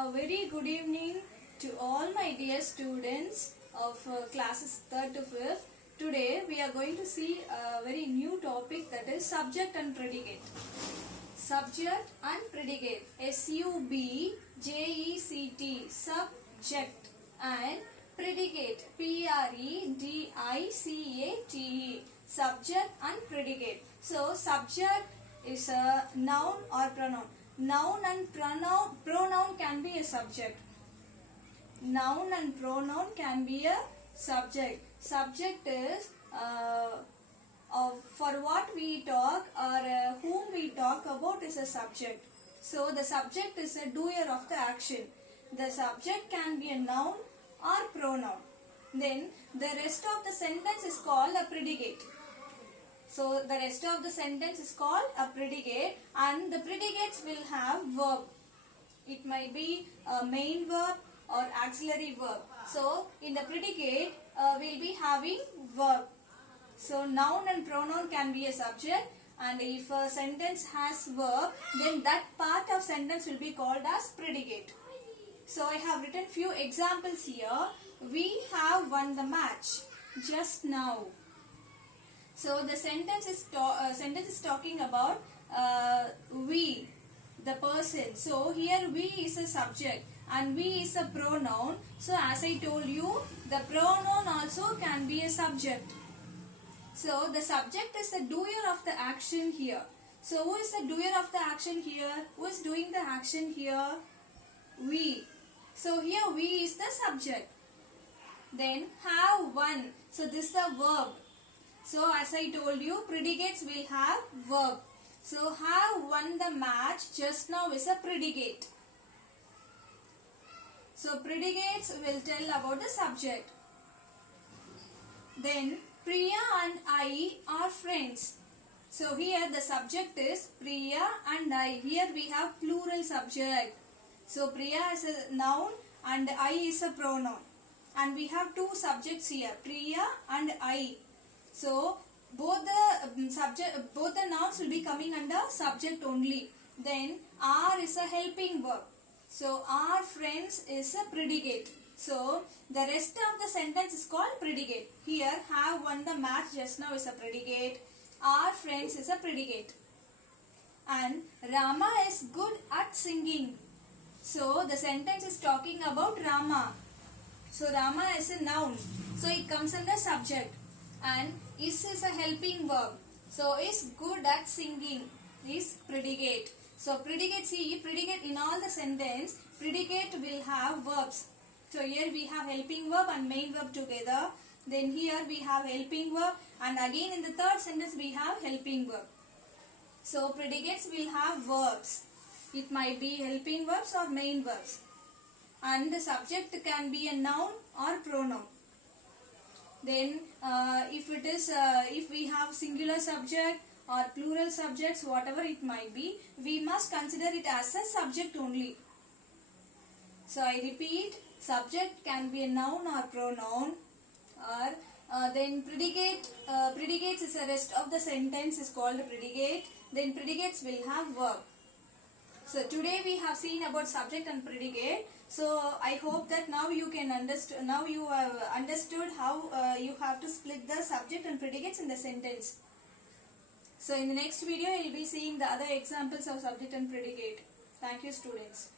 A very good evening to all my dear students of classes 3rd to 5th. Today we are going to see a very new topic, that is subject and predicate. Subject and predicate. S-U-B-J-E-C-T. Subject and predicate. P-R-E-D-I-C-A-T-E. Subject and predicate. So subject is a noun or pronoun. Noun and pronoun can be a subject. Noun and pronoun can be a subject. Subject is for what we talk or whom we talk about is a subject. So the subject is a doer of the action. The subject can be a noun or pronoun. Then the rest of the sentence is called a predicate. So the rest of the sentence is called a predicate, and the predicates will have verb. It might be a main verb or auxiliary verb. So in the predicate we'll be having verb. So noun and pronoun can be a subject, and if a sentence has verb, then that part of sentence will be called as predicate. So I have written few examples here. We have won the match just now. So the sentence is talking about we, the person. So here we is a subject and we is a pronoun. So as I told you, the pronoun also can be a subject. So the subject is the doer of the action here. So who is the doer of the action here? Who is doing the action here? We. So here we is the subject. Then have won. So this is the verb. So as I told you, predicates will have verb. So have won the match just now is a predicate. So predicates will tell about the subject. Then Priya and I are friends. So here the subject is Priya and I. Here we have plural subject. So Priya is a noun and I is a pronoun. And we have two subjects here, Priya and I. So both the nouns will be coming under subject only. Then are is a helping verb. So our friends is a predicate. So the rest of the sentence is called predicate. Here have won the match just now is a predicate. Our friends is a predicate. And Rama is good at singing. So the sentence is talking about Rama. So Rama is a noun. So it comes under subject. And is a helping verb. So is good at singing is predicate. So predicate, see, predicate in all the sentence, predicate will have verbs. So here we have helping verb and main verb together. Then here we have helping verb, and again in the third sentence we have helping verb. So predicates will have verbs. It might be helping verbs or main verbs. And the subject can be a noun or pronoun. Then if we have singular subject or plural subjects, whatever it might be, we must consider it as a subject only. So I repeat, subject can be a noun or pronoun, or then predicates is the rest of the sentence is called a predicate. Then predicates will have verb. So today we have seen about subject and predicate. So I hope that now you can understand. Now you have understood how you have to split the subject and predicates in the sentence. So in the next video, you will be seeing the other examples of subject and predicate. Thank you, students.